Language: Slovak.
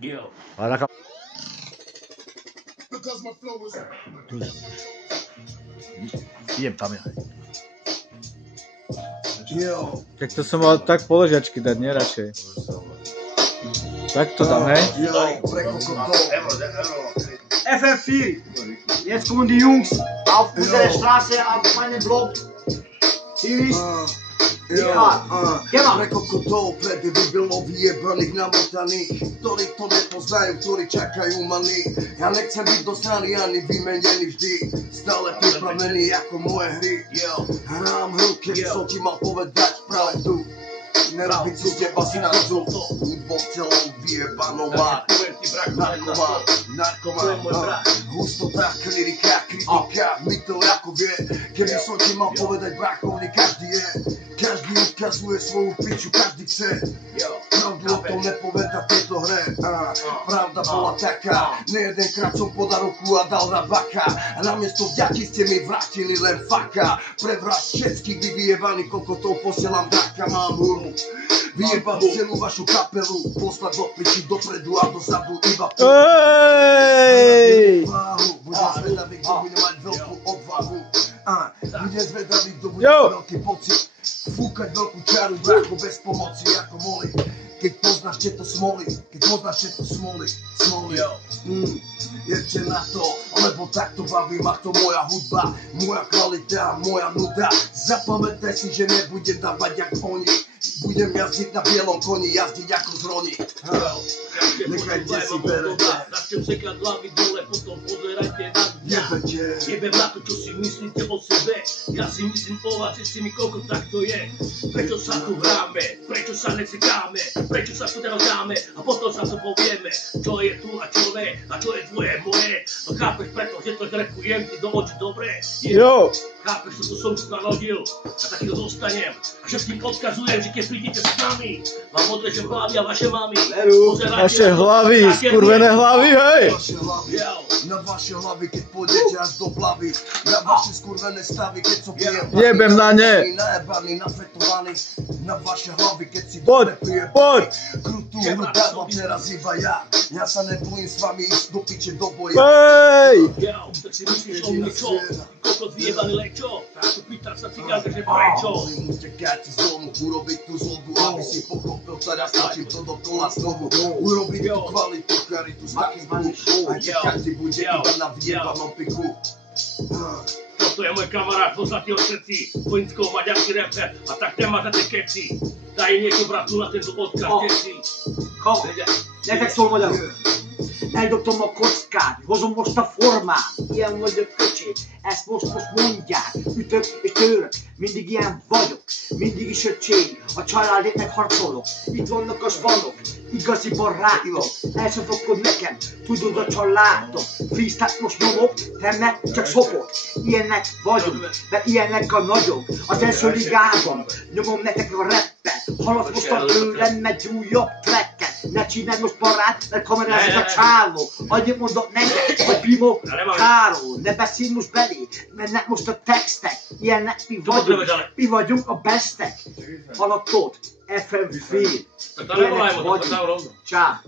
Yo. Idem tam ja. Tak to som mal tak po ležiačky dať, nie radšej. Tak to dám, hej? FM4. Jetzt kommen die Jungs auf unsere Straße, auf meinen Block. Hier ist Preko kotov, pred debilov vyjebaných namotaných, ktorí to nepoznajú, ktorí čakajú mani. Ja nechcem byť do strany ani vymenený vždy, stále pripravený ako moje hry. Hrám hru, keď som ti mal povedať pravdu. Nerobiť si z teba srandu, hudbou celou vyjebanou má. Narkoman, hustota, klirika, kritika, mi to ako vie. Keby som ti mal povedať brakovný, každý je. Každý ukazuje svoju piču, každý chce. Pravdu o tom nepoveda tejto hre. Pravda bola taká, nejedenkrát som podal ruku a dal na baka. A namiesto vďaky ste mi vrátili len faka. Pre vás všetkých vy vyjebaných kokotov posielam draka, mám huru. Vyjebám celú vašu kapelu, poslať do piči dopredu a dozadu iba tu. Budem zvedavý, kto bude mať veľkú odvahu. Budem zvedavý, kto bude mať veľký pocit. Fúkať veľkú čaru, brácho bez pomoci, ako moli. Keď poznáš tieto smoly, Jebte na to, lebo takto baví ma to moja hudba, moja kvalita, moja nuda. Zapamätaj si, že nebudem dávať jak oni. Budem jazdiť na bielom koni, jazdiť ako z roni. Nechajte si berete. Začnem sekať hlavy dole, potom pozerajte na mňa. Jebem na to, čo si myslíte o sebe. Ja si myslím o vás, že si mi koľko tak to je. Prečo sa tu hráme, prečo sa nesekáme, prečo sa tu teraz dáme a potom sa to povieme. Čo je tu a čo ne, a čo je tvoje, moje. No chápeš preto, že to žrekujem ti do očí dobre. Chápeš, že to som tu narodil a takýto dostanem. A všetkým odkazujem, že keď prídete s nami, vám odrežem hlavy a vaše mami. Vaše hlavy, skurvené hlavy, hej! Na vaše hlavy, keď pôjdete až do hlavy. Na vaše skurvené stavy, keď som pijem. Jebem na ne! Najebaný, nafetovaný. Na vaše hlavy, keď si dobre prijebaný. Krutú hru dávam teraz iba ja. Ja sa nebojím s vami ísť do piče do boja. Hej! Tak si myslíš o mne čo? Kokot vyjebaný lečo? Tak tu pýtam sa cigánka, že prečo? Musím utekať z domu, urobiť tú zlobu, aby si pochopil, teraz stačím to dokola znovu. Urobiť tú kvalitu, charitu z takým aj keď každý bude iba na vyjebanom piku. Toto je môj kamarát, pozlatý od srdci, vojensko-maďarský rapper a tak nemáte keci. Daj niečo bratu na tento odkaz, keci. Nektek szól magyarul. Eldobtam a kockát, hozom most a formát. Ilyen vagyok köcsé, ezt most mondják. Ütök és török, mindig ilyen vagyok. Mindig is öcsém, a családéknek harcolok. Itt vannak a spanok, igazi barátok. El sem fogod nekem, tudod a családok. Freestyle most nyomok, te meg csak szopod. Ilyenek vagyunk, mert ilyenek a nagyok. Az első ligában nyomom nektek a rappet. Haladsz most a tőlem, megy újabb tracket. Ne csinálj most barát, mert kamerázik a csáló. Annyit mondok neked, hogy Bimo Káró. Ne beszélj most belé, mennek most a textek. Ilyenek mi vagyunk a bestek. Hallotod? FM Fél. Ilyenek vagyunk. Csá.